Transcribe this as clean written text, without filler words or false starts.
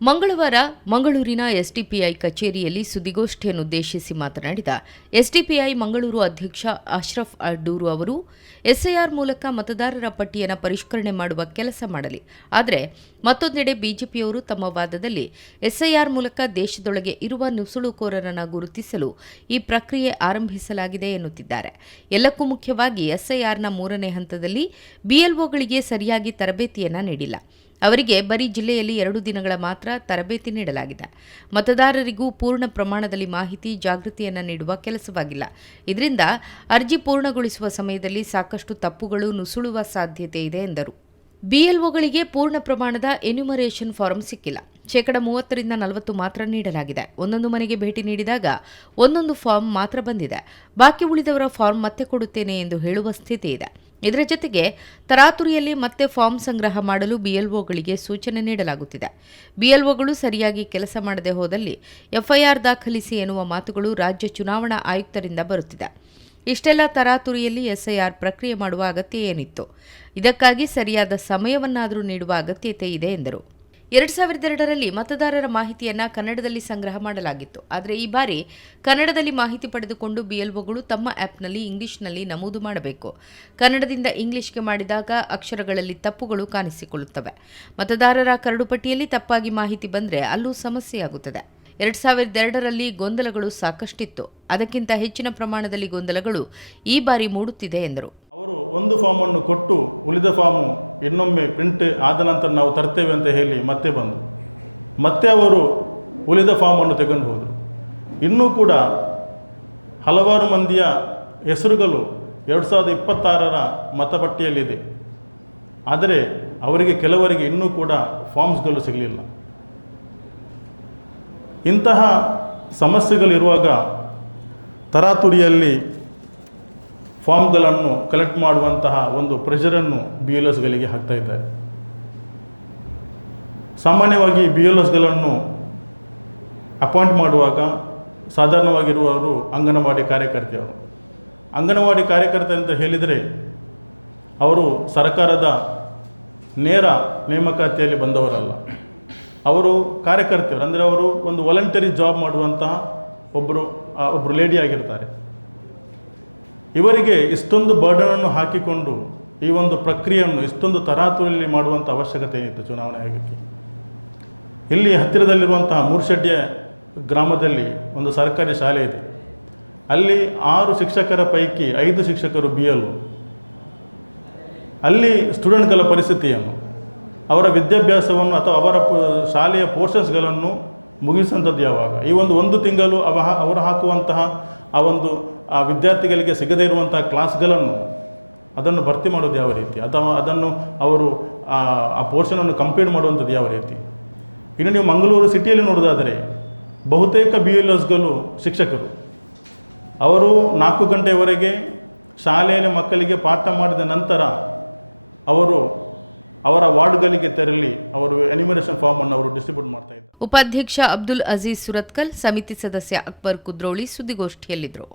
ಮಂಗಳವಾರ ಮಂಗಳೂರಿನ ಎಸ್ಡಿಪಿಐ ಕಚೇರಿಯಲ್ಲಿ ಸುದ್ದಿಗೋಷ್ಠಿಯನ್ನುದ್ದೇಶಿಸಿ ಮಾತನಾಡಿದ ಎಸ್ಡಿಪಿಐ ಮಂಗಳೂರು ಅಧ್ಯಕ್ಷ ಅಶ್ರಫ್ ಅಡ್ಡೂರು ಅವರು, ಎಸ್ಐಆರ್ ಮೂಲಕ ಮತದಾರರ ಪಟ್ಟಿಯನ್ನು ಪರಿಷ್ಕರಣೆ ಮಾಡುವ ಕೆಲಸ ಮಾಡಲಿ. ಆದರೆ ಮತ್ತೊಂದೆಡೆ ಬಿಜೆಪಿಯವರು ತಮ್ಮ ವಾದದಲ್ಲಿ ಎಸ್ಐಆರ್ ಮೂಲಕ ದೇಶದೊಳಗೆ ಇರುವ ನುಸುಳುಕೋರರನ್ನು ಗುರುತಿಸಲು ಈ ಪ್ರಕ್ರಿಯೆ ಆರಂಭಿಸಲಾಗಿದೆ ಎನ್ನುತ್ತಿದ್ದಾರೆ. ಎಲ್ಲಕ್ಕೂ ಮುಖ್ಯವಾಗಿ ಎಸ್ಐಆರ್ನ 3ನೇ ಹಂತದಲ್ಲಿ ಬಿಎಲ್ಒಗಳಿಗೆ ಸರಿಯಾಗಿ ತರಬೇತಿಯನ್ನು ನೀಡಿಲ್ಲ. ಅವರಿಗೆ ಬರೀ ಜಿಲ್ಲೆಯಲ್ಲಿ 2 ದಿನಗಳ ಮಾತ್ರ ತರಬೇತಿ ನೀಡಲಾಗಿದೆ. ಮತದಾರರಿಗೂ ಪೂರ್ಣ ಪ್ರಮಾಣದಲ್ಲಿ ಮಾಹಿತಿ, ಜಾಗೃತಿಯನ್ನು ನೀಡುವ ಕೆಲಸವಾಗಿಲ್ಲ. ಇದರಿಂದ ಅರ್ಜಿ ಪೂರ್ಣಗೊಳಿಸುವ ಸಮಯದಲ್ಲಿ ಸಾಕಷ್ಟು ತಪ್ಪುಗಳು ನುಸುಳುವ ಸಾಧ್ಯತೆ ಇದೆ ಎಂದರು. ಬಿಎಲ್ಒಗಳಿಗೆ ಪೂರ್ಣ ಪ್ರಮಾಣದ ಎನ್ಯುಮರೇಷನ್ ಫಾರಂ ಸಿಕ್ಕಿಲ್ಲ. 30% ರಿಂದ 40% ಮಾತ್ರ ನೀಡಲಾಗಿದೆ. ಒಂದೊಂದು ಮನೆಗೆ ಭೇಟಿ ನೀಡಿದಾಗ ಒಂದೊಂದು ಫಾರ್ಮ್ ಮಾತ್ರ ಬಂದಿದೆ. ಬಾಕಿ ಉಳಿದವರ ಫಾರ್ಮ್ ಮತ್ತೆ ಕೊಡುತ್ತೇನೆ ಎಂದು ಹೇಳುವ ಸ್ಥಿತಿ ಇದೆ. ಇದರ ಜೊತೆಗೆ ತರಾತುರಿಯಲ್ಲಿ ಮತ್ತೆ ಫಾರ್ಮ್ ಸಂಗ್ರಹ ಮಾಡಲು ಬಿಎಲ್ಒಗಳಿಗೆ ಸೂಚನೆ ನೀಡಲಾಗುತ್ತಿದೆ. ಬಿಎಲ್ಒಗಳು ಸರಿಯಾಗಿ ಕೆಲಸ ಮಾಡದೆ ಹೋದಲ್ಲಿ ಎಫ್ಐಆರ್ ದಾಖಲಿಸಿ ಎನ್ನುವ ಮಾತುಗಳು ರಾಜ್ಯ ಚುನಾವಣಾ ಆಯುಕ್ತರಿಂದ ಬರುತ್ತಿದೆ. ಇಷ್ಟೆಲ್ಲ ತರಾತುರಿಯಲ್ಲಿ ಎಸ್ಐಆರ್ ಪ್ರಕ್ರಿಯೆ ಮಾಡುವ ಅಗತ್ಯ ಏನಿತ್ತು? ಇದಕ್ಕಾಗಿ ಸರಿಯಾದ ಸಮಯವನ್ನಾದರೂ ನೀಡುವ ಅಗತ್ಯತೆ ಇದೆ ಎಂದರು. 2002ರಲ್ಲಿ ಮತದಾರರ ಮಾಹಿತಿಯನ್ನು ಕನ್ನಡದಲ್ಲಿ ಸಂಗ್ರಹ ಮಾಡಲಾಗಿತ್ತು. ಆದರೆ ಈ ಬಾರಿ ಕನ್ನಡದಲ್ಲಿ ಮಾಹಿತಿ ಪಡೆದುಕೊಂಡು ಬಿಎಲ್ಒಗಳು ತಮ್ಮ ಆ್ಯಪ್ನಲ್ಲಿ ಇಂಗ್ಲಿಷ್ನಲ್ಲಿ ನಮೂದು ಮಾಡಬೇಕು. ಕನ್ನಡದಿಂದ ಇಂಗ್ಲಿಷ್ಗೆ ಮಾಡಿದಾಗ ಅಕ್ಷರಗಳಲ್ಲಿ ತಪ್ಪುಗಳು ಕಾಣಿಸಿಕೊಳ್ಳುತ್ತವೆ. ಮತದಾರರ ಕರಡುಪಟ್ಟಿಯಲ್ಲಿ ತಪ್ಪಾಗಿ ಮಾಹಿತಿ ಬಂದರೆ ಅಲ್ಲೂ ಸಮಸ್ಯೆಯಾಗುತ್ತದೆ. 2002ರಲ್ಲಿ ಗೊಂದಲಗಳು ಸಾಕಷ್ಟಿತ್ತು. ಅದಕ್ಕಿಂತ ಹೆಚ್ಚಿನ ಪ್ರಮಾಣದಲ್ಲಿ ಗೊಂದಲಗಳು ಈ ಬಾರಿ ಮೂಡುತ್ತಿದೆ ಎಂದರು. ಅವರು ಒಂದು ಫಾರ್ಮ್ ಅನ್ನು ಕೊಟ್ಟು ಉಳಿದ ಫಾರ್ಮು ಇನ್ನೊಮ್ಮೆ ಪ್ರಿಂಟ್ ಆದ ನಂತರ ನಾವು ತರ್ತೇವೆ ಅಂತ ಹೇಳಿ ಮತ್ತೆ ಅವರು ಉಳಿದ ಫಾರ್ಮ್ ಅನ್ನು ತೆಗೆದು ಹೋದರು. ಇನ್ನೂ ಕೂಡ ಹಲವಾರು ಮಂದಿಯ ಹೆಸರುಗಳು 2026ರ ಮತಪಟ್ಟಿಯಲ್ಲಿದೆ. ಆದರೆ ಅವರಿಗೆ ಕೆಲವರಿಗೆ ಇನ್ನೂ ಕೂಡ ಫಾರ್ಮ್ಸ್ಗಳು ಸಿಗಲಿಲ್ಲ. ಇಂತಹ ಸಮಸ್ಯೆಗಳಿರುವಾಗ ತರಾತುರಿಯಲ್ಲಿ ಫಾರ್ಮ್ಗಳನ್ನು ಕಲೆಕ್ಟ್ ಮಾಡುವಂತಹ ಒಂದು ಪ್ರೆಷರನ್ನು ಬಿಎಲ್ಎಸ್ಗಳಿಗೆ ಹಾಕ್ತಾ ಇದ್ದಾರೆ. ಸಾಮಾನ್ಯವಾಗಿ ಬಿಎಲ್ಎಸ್ಗಳನ್ನು ಅಪಾಯಿಂಟ್ ಮಾಡುವಾಗ ಸಾಧಾರಣವಾಗಿರುವವರು ಅಂಗನವಾಡಿ ಕಾರ್ಯಕರ್ತೆಯವರು. ಅಂಗನವಾಡಿ ಕಾರ್ಯಕರ್ತೆ ಅಂತ ಹೇಳಿದರೆ ಅವರು ಸರ್ಕಾರದ ನೇರ ನೇಮಕಾತಿಯಲ್ಲಿ ಬಂದವರಲ್ಲ. ಅವರು ಕಾರ್ಯಕರ್ತೆಯವರು, ಅಂದರೆ ಅವರು ಒಂದು ವಾಲಂಟರಿ ಜಾಬ್ ಮಾಡುವಂತಹ ಒಬ್ಬರು ಲೇಡಿ ಆಗಿರ್ತಾರೆ. ಇವರಿಗೆ ಇಷ್ಟೊಂದು ಬರ್ಡನನ್ನು ಹಾಕಿಕೊಂಡು ಈ ಒಂದು ಪ್ರಕ್ರಿಯೆಯನ್ನು ಇಷ್ಟೊಂದು ತರಾತುರಿಯಲ್ಲಿ ಮಾಡುವಂಥ ಅವಶ್ಯಕತೆ ಏನಿತ್ತು ಚುನಾವಣಾ ಆಯೋಗಕ್ಕೆ? ಇಲ್ಲಿ ಹತ್ತಿರದಲ್ಲಿರುವಂತಹ ಮೂರ್ಶೆಡ್ಯ ಗ್ರಾಮದಲ್ಲಿ ಒಂದು ಸರ್ಕಾರಿ ಶಾಲೆ ಇದೆ. ಅಲ್ಲಿ 6 ಶಿಕ್ಷಕರ ಪೈಕಿ 5 ಶಿಕ್ಷಕರು ಬಿಎಲ್ಒ. ಅಲ್ಲಿ ಸ್ಟೂಡೆಂಟ್ಗಳ ಪರಿಸ್ಥಿತಿಯನ್ನು, ಅವರ ವಿದ್ಯಾಭ್ಯಾಸವನ್ನು ಅಥವಾ ಅವರ ಶಾಲೆಯ ಪೋರ್ಷನ್ಸ್ಗಳನ್ನು ಮುಗಿಸುವಂಥದ್ದು ಯಾವಾಗ? ಈ ಒಂದು ತಿಂಗಳು ಅವರು ಹಾಕುವಂತಹ ಆ ವಿದ್ಯಾರ್ಥಿಗಳಿಗೆ ಸಿಗದೇ ಇರುವಂತಹ ಕ್ಲಾಸ್ಗಳನ್ನು ಅದನ್ನು ಭರ್ತಿ ಮಾಡೋದು ಯಾವ ರೀತಿ? ಅಥವಾ ಅದನ್ನು ಅವರು ಆ ಪೋರ್ಷನನ್ನು ಕಂಪ್ಲೀಟ್ ಮಾಡುವಂಥದ್ದು ಯಾವ ರೀತಿ? ಇನ್ನು ನೀವು ಮಂಗಳೂರು ಸಿಟಿಯಲ್ಲಿ ನೋಡೋದಾದರೆ ಬಹುತೇಕ ಬಿಎಲ್ಎಸ್ಗಳು ಶಿಕ್ಷಕರು. ಅವರು 4 ಗಂಟೆಯವರೆಗೆ ಶಾಲೆಯಲ್ಲಿ ಮಕ್ಕಳಿಗೆ ಪಾಠ ಮಾಡಿದ ನಂತರ ಅವರು ಅವರ ವಾರ್ಡ್ಗಳಿಗೆ ತೆರಳಿ ಅವರು ಎನ್ಯುಮರೇಷನ್ ಫಾರ್ಮ್ ಅನ್ನು ಅವರು ಡಿಸ್ಟ್ರಿಬ್ಯೂಟ್ ಮಾಡ್ತಾ ಇದ್ದಾರೆ. ಉಪಾಧ್ಯಕ್ಷ ಅಬ್ದುಲ್ ಅಜೀಜ್ ಸುರತ್ಕಲ್, ಸಮಿತಿ ಸದಸ್ಯ ಅಕ್ಬರ್ ಕುದ್ರೋಳಿ ಸುದ್ದಿಗೋಷ್ಠಿಯಲ್ಲಿದ್ದರು.